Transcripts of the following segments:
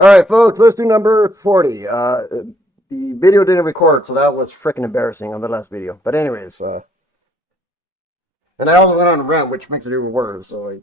All right, folks, let's do number 40. The video didn't record, so that was freaking embarrassing on the last video. But anyways, and I also went on a rant, which makes it even worse. So,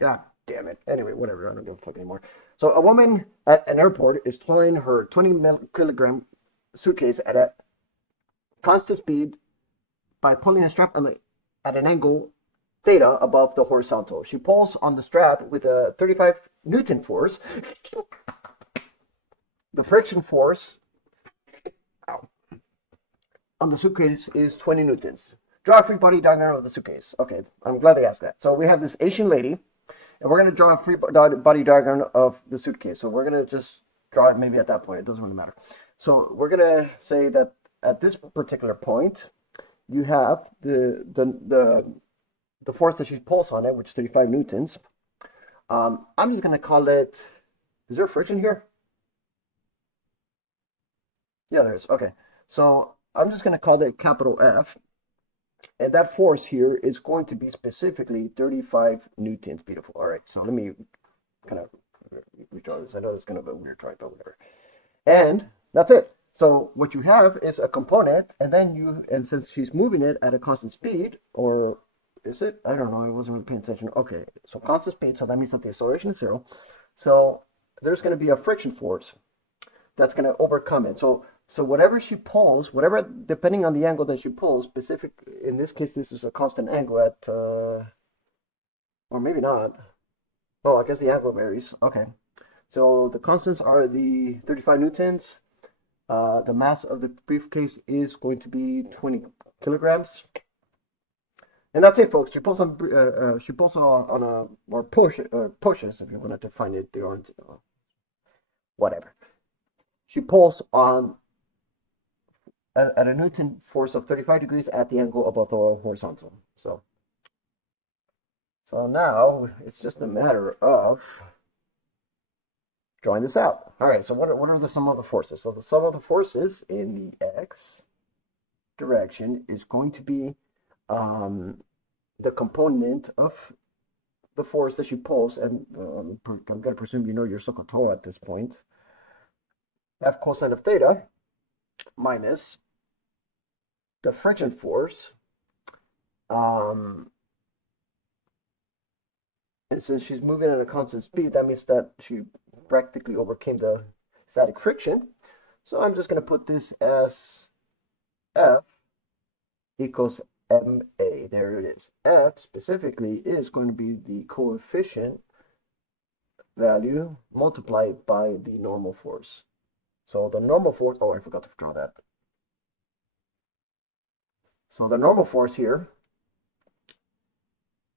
God damn it. Anyway, whatever. I don't give a fuck anymore. So, a woman at an airport is towing her 20 kilogram suitcase at a constant speed by pulling a strap at an angle theta above the horizontal. She pulls on the strap with a 35 Newton force. The friction force ow, on the suitcase is 20 newtons. Draw a free body diagram of the suitcase. Okay, I'm glad they asked that. So we have this Asian lady, and we're going to draw a free body diagram of the suitcase. So we're going to just draw it maybe at that point. It doesn't really matter. So we're going to say that at this particular point, you have the force that she pulls on it, which is 35 newtons. I'm just going to call it, is there friction here? Yeah, there is. Okay. So I'm just going to call it capital F. And that force here is going to be specifically 35 newtons. Beautiful. All right, so let me kind of redraw this. I know this is kind of a weird drawing, but whatever. And that's it. So what you have is a component, and then and since she's moving it at a constant speed, or is it? I don't know. I wasn't really paying attention. Okay, so constant speed, so that means that the acceleration is zero. So there's going to be a friction force that's going to overcome it. So whatever she pulls, whatever depending on the angle that she pulls, specific in this case this is a constant angle at or maybe not. Oh, I guess the angle varies. Okay. So the constants are the 35 newtons. The mass of the briefcase is going to be 20 kilograms. And that's it, folks. She pulls on a or pushes if you want to define it. They aren't whatever. She pulls on at a Newton force of 35 degrees at the angle above the horizontal. So now it's just a matter of drawing this out. All right, so what are the sum of the forces? So the sum of the forces in the x direction is going to be the component of the force that she pulls, and I'm going to presume you know your SOHCAHTOA at this point, F cosine of theta minus the friction force. And since she's moving at a constant speed, that means that she practically overcame the static friction. So I'm just going to put this as F equals ma. There it is. F specifically is going to be the coefficient value multiplied by the normal force. So the normal force, oh, I forgot to draw that. So the normal force here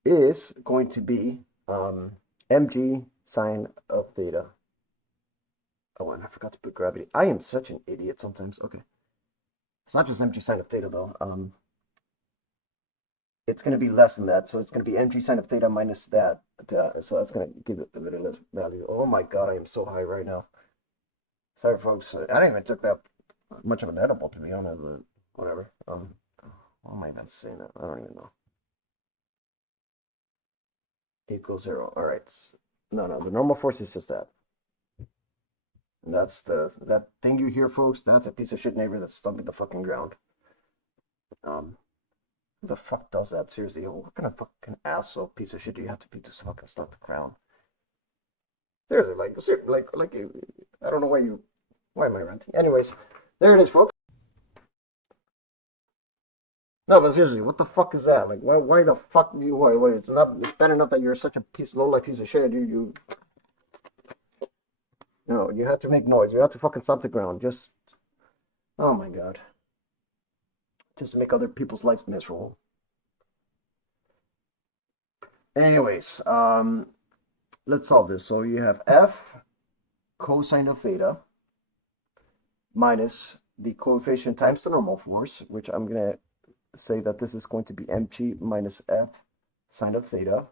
is going to be mg sine of theta. Oh, and I forgot to put gravity. I am such an idiot sometimes. Okay. It's not just mg sine of theta, though. It's going to be less than that. So it's going to be mg sine of theta minus that. So that's going to give it a bit of less value. Oh my God, I am so high right now. Sorry, folks. I didn't even took that much of an edible, to be honest, but whatever. Why am I even saying that? I don't even know. Equals zero. All right. No, the normal force is just that. And that's that thing you hear, folks. That's a piece of shit neighbor that's stumping the fucking ground. Who the fuck does that? Seriously, what kind of fucking asshole piece of shit do you have to be to fucking stump the ground? Seriously, like, I don't know why am I ranting? Anyways, there it is, folks. No, but seriously, what the fuck is that? Like, why the fuck do you, why, it's not, it's bad enough that you're such a low-life piece of shit. You have to make noise. You have to fucking stomp the ground. Oh my God. Just to make other people's lives miserable. Anyways, let's solve this. So you have F cosine of theta minus the coefficient times the normal force, which I'm going to say that this is going to be mg minus F sine of theta.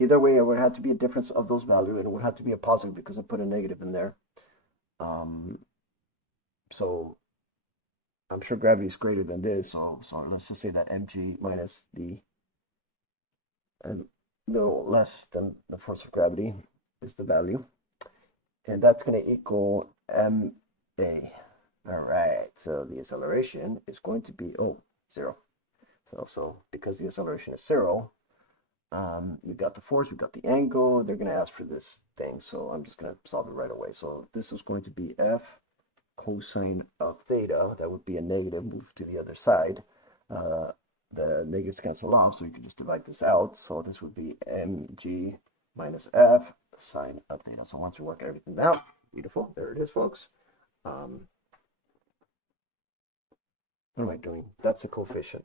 Either way, it would have to be a difference of those values, and it would have to be a positive because I put a negative in there. So I'm sure gravity is greater than this, so let's just say that mg minus no less than the force of gravity is the value. and that's going to equal ma. All right, so the acceleration is going to be 0. So because the acceleration is 0, we got the force, we got the angle. They're going to ask for this thing, so I'm just going to solve it right away. So this is going to be f cosine of theta. That would be a negative. Move to the other side. The negatives cancel off, so you can just divide this out. So this would be mg minus f sine of theta. So once we work everything out, beautiful. There it is, folks. What am I doing? That's the coefficient.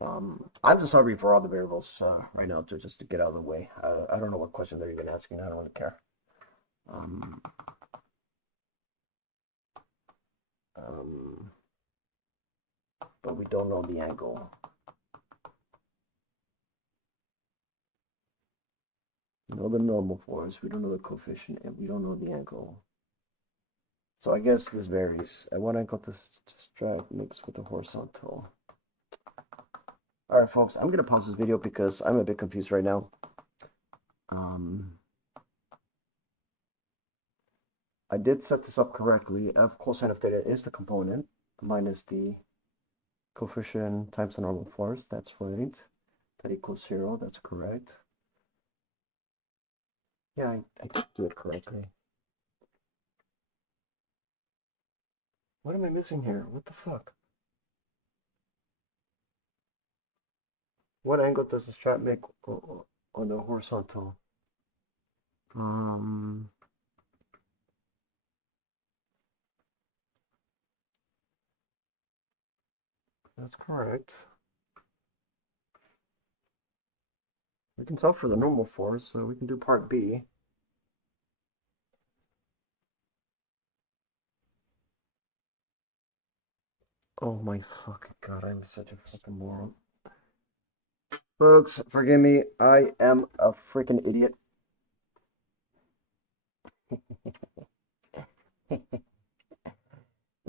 I'm just solving for all the variables right now, just to get out of the way. I don't know what question they're even asking. I don't really care. But we don't know the angle. We know the normal force. We don't know the coefficient, and we don't know the angle. So I guess this varies. At what angle the strap mixed with the horizontal. All right, folks, I'm going to pause this video because I'm a bit confused right now. I did set this up correctly. F cosine of theta is the component minus the coefficient times the normal force. That's right. That equals 0. That's correct. Yeah, I did do it correctly. What am I missing here? What the fuck? What angle does the strap make on the horizontal? That's correct. We can solve for the normal force, so we can do part B. Oh my fucking god, I'm such a fucking moron. Folks, forgive me, I am a freaking idiot.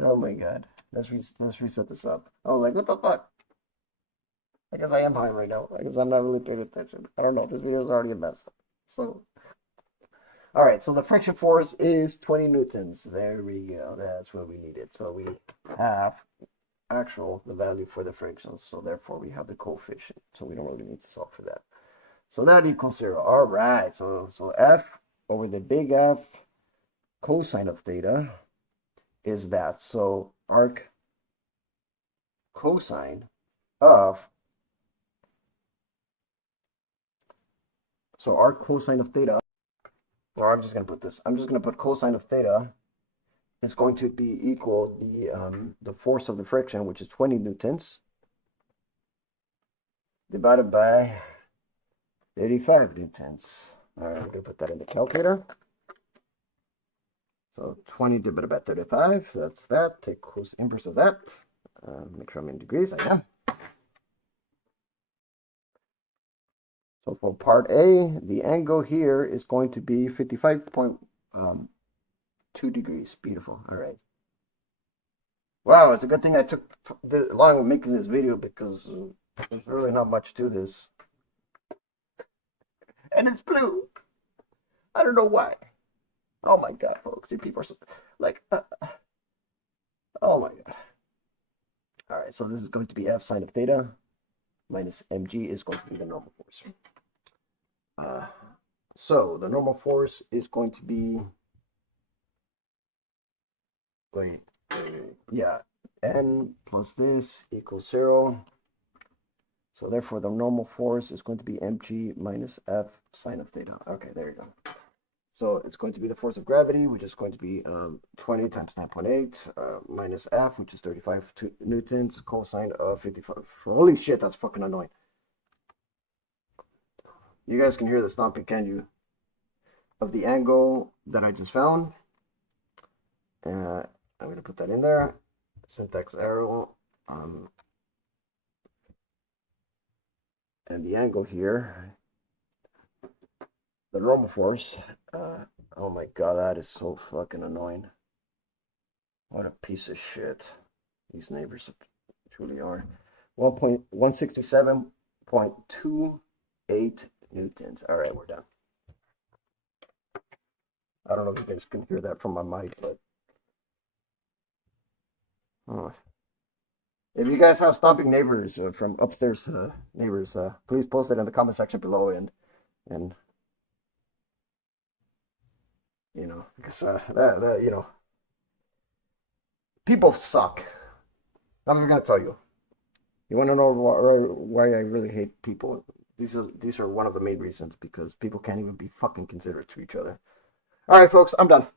Oh my god. Let's reset this up. Oh, like, what the fuck? I guess I am high right now. I guess I'm not really paying attention. I don't know. This video is already a mess. So, all right. So the friction force is 20 newtons. There we go. That's what we needed. So we have the value for the friction. So therefore we have the coefficient. So we don't really need to solve for that. So that equals 0. All right. So F over the big F cosine of theta is that. So arc cosine of arc cosine of theta, or I'm just going to put this. I'm just going to put cosine of theta is going to be equal the force of the friction, which is 20 newtons, divided by 35 newtons. All right, I'm going to put that in the calculator. So 20 divided by 35, so that's that. Take cos inverse of that. Make sure I'm in degrees. I am. So for part A, the angle here is going to be 55.2 degrees. Beautiful. All right. Wow, it's a good thing I took long making this video because there's really not much to this. And it's blue. I don't know why. Oh my god, folks, you people are so, like, oh my god. All right, so this is going to be F sine of theta minus mg is going to be the normal force. So the normal force is going to be, yeah, n plus this equals 0. So therefore the normal force is going to be mg minus F sine of theta. Okay, there you go. So it's going to be the force of gravity, which is going to be 20 times 9.8 minus F, which is 35 newtons, cosine of 55. Holy shit, that's fucking annoying. You guys can hear the stomping, can you? Of the angle that I just found. I'm going to put that in there. Syntax error. And the angle here, the normal force. Oh my god, that is so fucking annoying. What a piece of shit these neighbors truly are. 167.28 newtons. All right, we're done. I don't know if you guys can hear that from my mic, but uh, if you guys have stomping neighbors from upstairs neighbors, please post it in the comment section below, and because people suck. I'm just gonna tell you. You want to know why I really hate people? These are one of the main reasons because people can't even be fucking considerate to each other. All right, folks, I'm done.